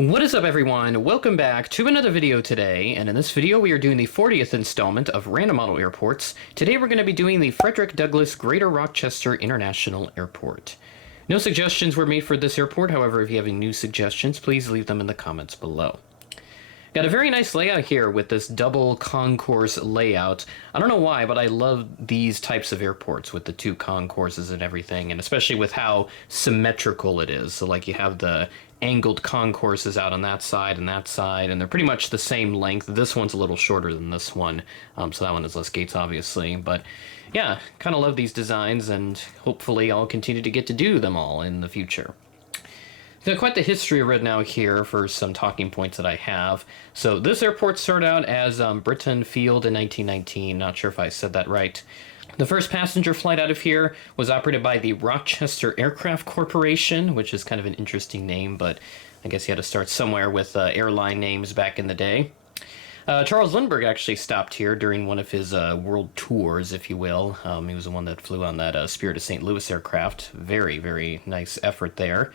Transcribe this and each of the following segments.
What is up, everyone? Welcome back to another video today, and in this video we are doing the 40th installment of Random Model Airports. Today we're going to be doing the Frederick Douglass Greater Rochester International Airport. No suggestions were made for this airport, however, if you have any new suggestions, please leave them in the comments below. Got a very nice layout here with this double concourse layout. I don't know why, but I love these types of airports with the two concourses and everything, and especially with how symmetrical it is. So like you have the angled concourses out on that side, and they're pretty much the same length. This one's a little shorter than this one, so that one has less gates, obviously. But yeah, kind of love these designs, and hopefully I'll continue to get to do them all in the future. Got quite the history right now here for some talking points that I have. So this airport started out as Britton Field in 1919. Not sure if I said that right. The first passenger flight out of here was operated by the Rochester Aircraft Corporation, which is kind of an interesting name, but I guess you had to start somewhere with airline names back in the day. Charles Lindbergh actually stopped here during one of his world tours, if you will. He was the one that flew on that Spirit of St. Louis aircraft. Very, very nice effort there.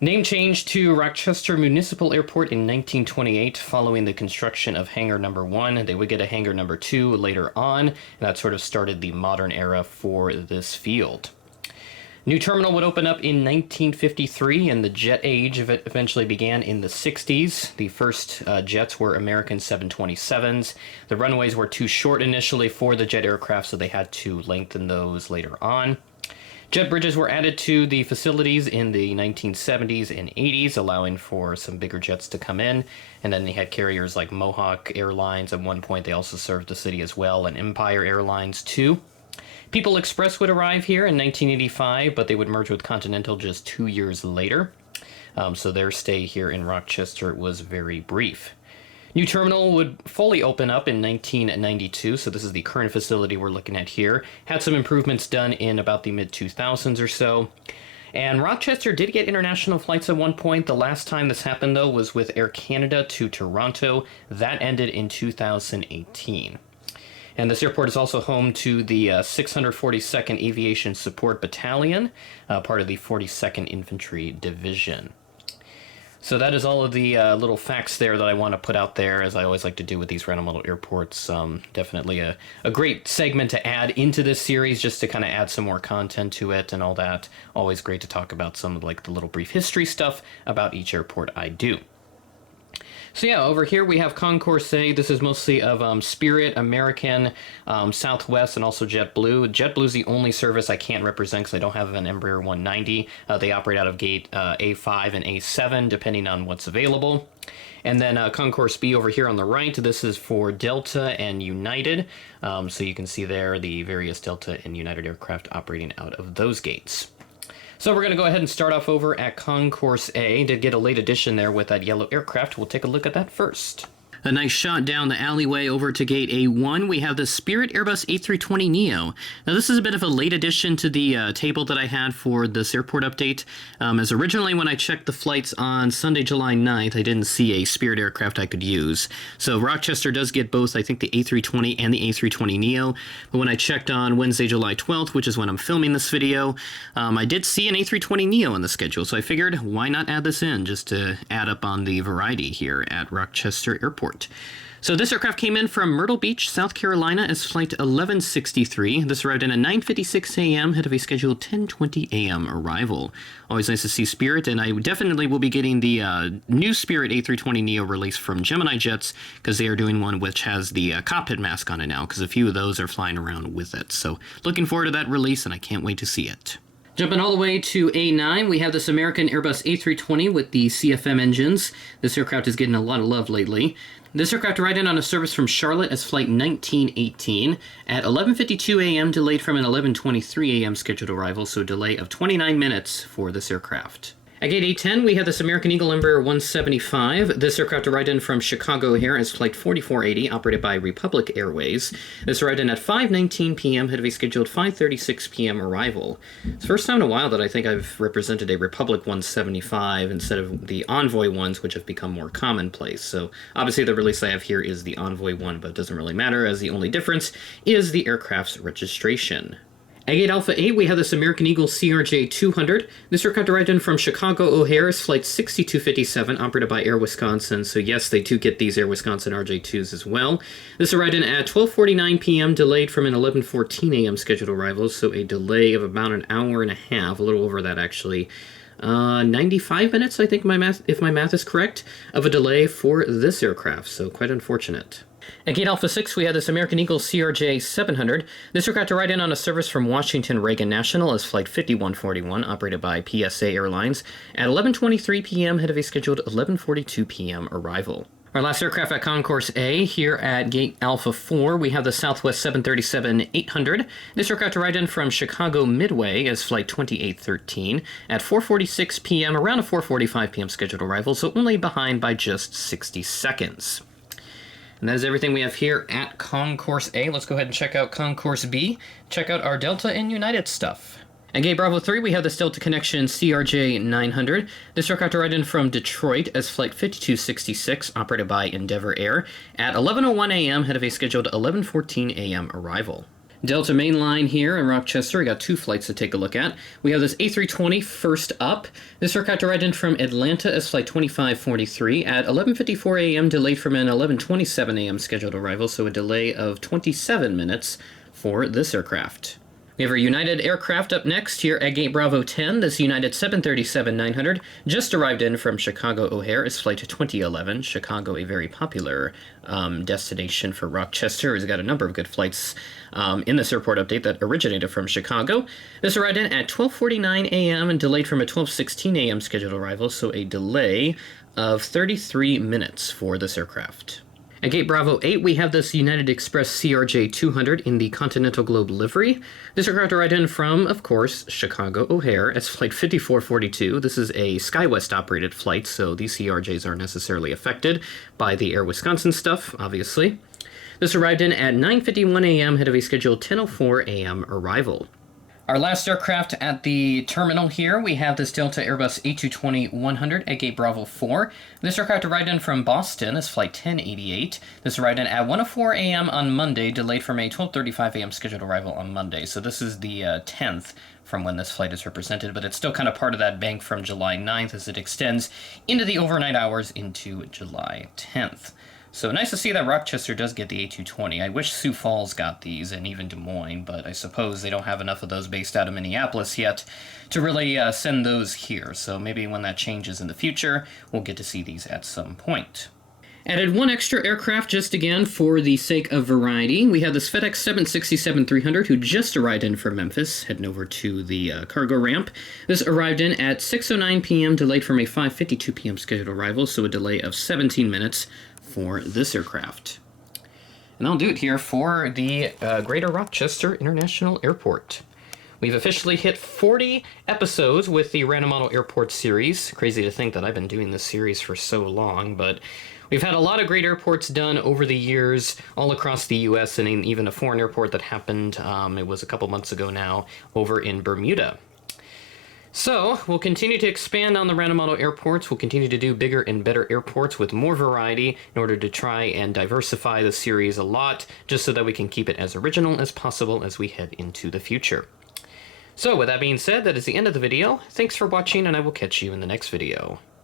Name change to Rochester Municipal Airport in 1928 following the construction of Hangar Number 1. They would get a Hangar Number 2 later on, and that sort of started the modern era for this field. New terminal would open up in 1953, and the jet age eventually began in the 60s. The first jets were American 727s. The runways were too short initially for the jet aircraft, so they had to lengthen those later on. Jet bridges were added to the facilities in the 1970s and 80s, allowing for some bigger jets to come in. And then they had carriers like Mohawk Airlines. At one point, they also served the city as well, and Empire Airlines too. People Express would arrive here in 1985, but they would merge with Continental just 2 years later. So their stay here in Rochester was very brief. New terminal would fully open up in 1992, so this is the current facility we're looking at here. Had some improvements done in about the mid-2000s or so. And Rochester did get international flights at one point. The last time this happened, though, was with Air Canada to Toronto. That ended in 2018. And this airport is also home to the 642nd Aviation Support Battalion, part of the 42nd Infantry Division. So that is all of the little facts there that I want to put out there, as I always like to do with these random little airports. Definitely a great segment to add into this series, just to kind of add some more content to it and all that. Always great to talk about some of like the little brief history stuff about each airport I do. So yeah, over here we have Concourse A. This is mostly of Spirit, American, Southwest, and also JetBlue. JetBlue is the only service I can't represent because I don't have an Embraer 190. They operate out of gate A5 and A7, depending on what's available. And then Concourse B over here on the right, this is for Delta and United. So you can see there the various Delta and United aircraft operating out of those gates. So we're going to go ahead and start off over at Concourse A. Did get a late addition there with that yellow aircraft. We'll take a look at that first. A nice shot down the alleyway over to gate A1. We have the Spirit Airbus A320neo. Now this is a bit of a late addition to the table that I had for this airport update. As originally when I checked the flights on Sunday, July 9th, I didn't see a Spirit aircraft I could use. So Rochester does get both, I think, the A320 and the A320neo. But when I checked on Wednesday, July 12th, which is when I'm filming this video, I did see an A320neo on the schedule. So I figured, why not add this in just to add up on the variety here at Rochester Airport. So this aircraft came in from Myrtle Beach, South Carolina as flight 1163. This arrived in at 9:56 a.m. ahead of a scheduled 10:20 a.m. arrival. Always nice to see Spirit, and I definitely will be getting the new Spirit A320neo release from Gemini Jets, because they are doing one which has the cockpit mask on it now, because a few of those are flying around with it. So looking forward to that release, and I can't wait to see it. Jumping all the way to A9, we have this American Airbus A320 with the CFM engines. This aircraft is getting a lot of love lately. This aircraft arrived in on a service from Charlotte as flight 1918 at 11:52 a.m., delayed from an 11:23 a.m. scheduled arrival, so a delay of 29 minutes for this aircraft. At gate A10, we have this American Eagle Embraer 175. This aircraft arrived in from Chicago here as flight 4480, operated by Republic Airways. This arrived in at 5:19 p.m., ahead of a scheduled 5:36 p.m. arrival. It's the first time in a while that I think I've represented a Republic 175 instead of the Envoy ones, which have become more commonplace. So obviously the release I have here is the Envoy one, but it doesn't really matter, as the only difference is the aircraft's registration. Agate Alpha 8, we have this American Eagle CRJ 200. This aircraft arrived in from Chicago O'Hare is flight 6257, operated by Air Wisconsin. So yes, they do get these Air Wisconsin RJ2s as well. This arrived in at 12:49 p.m., delayed from an 11:14 a.m. scheduled arrival, so a delay of about an hour and a half, a little over that actually. 95 minutes, I think, if my math is correct, of a delay for this aircraft, so quite unfortunate. At Gate Alpha 6, we had this American Eagle CRJ 700. This aircraft to ride in on a service from Washington Reagan National as Flight 5141, operated by PSA Airlines, at 11:23 p.m., ahead of a scheduled 11:42 p.m. arrival. Our last aircraft at Concourse A, here at Gate Alpha 4, we have the Southwest 737-800. This aircraft to ride in from Chicago Midway as Flight 2813 at 4:46 p.m., around a 4:45 p.m. scheduled arrival, so only behind by just 60 seconds. And that is everything we have here at Concourse A. Let's go ahead and check out Concourse B. Check out our Delta and United stuff. At Gate Bravo 3, we have the Delta Connection CRJ 900. This aircraft to ride in from Detroit as Flight 5266, operated by Endeavor Air, at 11:01 a.m., ahead of a scheduled 11:14 a.m. arrival. Delta mainline here in Rochester, we got two flights to take a look at. We have this A320 first up. This aircraft to ride in from Atlanta as Flight 2543 at 11:54 a.m., delayed from an 11:27 a.m. scheduled arrival, so a delay of 27 minutes for this aircraft. We have our United aircraft up next here at Gate Bravo 10. This United 737-900 just arrived in from Chicago O'Hare as Flight 2011. Chicago, a very popular destination for Rochester. It's got a number of good flights in this airport update that originated from Chicago. This arrived in at 12:49 a.m. and delayed from a 12:16 a.m. scheduled arrival, so a delay of 33 minutes for this aircraft. At Gate Bravo 8, we have this United Express CRJ 200 in the Continental Globe livery. This aircraft arrived in from, of course, Chicago O'Hare as Flight 5442. This is a SkyWest operated flight, so these CRJs aren't necessarily affected by the Air Wisconsin stuff, obviously. This arrived in at 9:51 a.m., ahead of a scheduled 10:04 a.m. arrival. Our last aircraft at the terminal here, we have this Delta Airbus A220-100 at Gate Bravo 4. This aircraft arrived in from Boston as Flight 1088. This arrived in at 1:04 a.m. on Monday, delayed from a 12:35 a.m. scheduled arrival on Monday. So this is the 10th from when this flight is represented, but it's still kind of part of that bank from July 9th as it extends into the overnight hours into July 10th. So nice to see that Rochester does get the A220. I wish Sioux Falls got these, and even Des Moines, but I suppose they don't have enough of those based out of Minneapolis yet to really send those here. So maybe when that changes in the future, we'll get to see these at some point. Added one extra aircraft just again for the sake of variety. We have this FedEx 767-300 who just arrived in from Memphis, heading over to the cargo ramp. This arrived in at 6:09 p.m., delayed from a 5:52 p.m. scheduled arrival, so a delay of 17 minutes for this aircraft. And that'll do it here for the Greater Rochester International Airport. We've officially hit 40 episodes with the Random Model Airport series. Crazy to think that I've been doing this series for so long, but we've had a lot of great airports done over the years all across the U.S. and even a foreign airport that happened, it was a couple months ago now, over in Bermuda. So, we'll continue to expand on the Random Model Airports. We'll continue to do bigger and better airports with more variety in order to try and diversify the series a lot, just so that we can keep it as original as possible as we head into the future. So, with that being said, that is the end of the video. Thanks for watching, and I will catch you in the next video.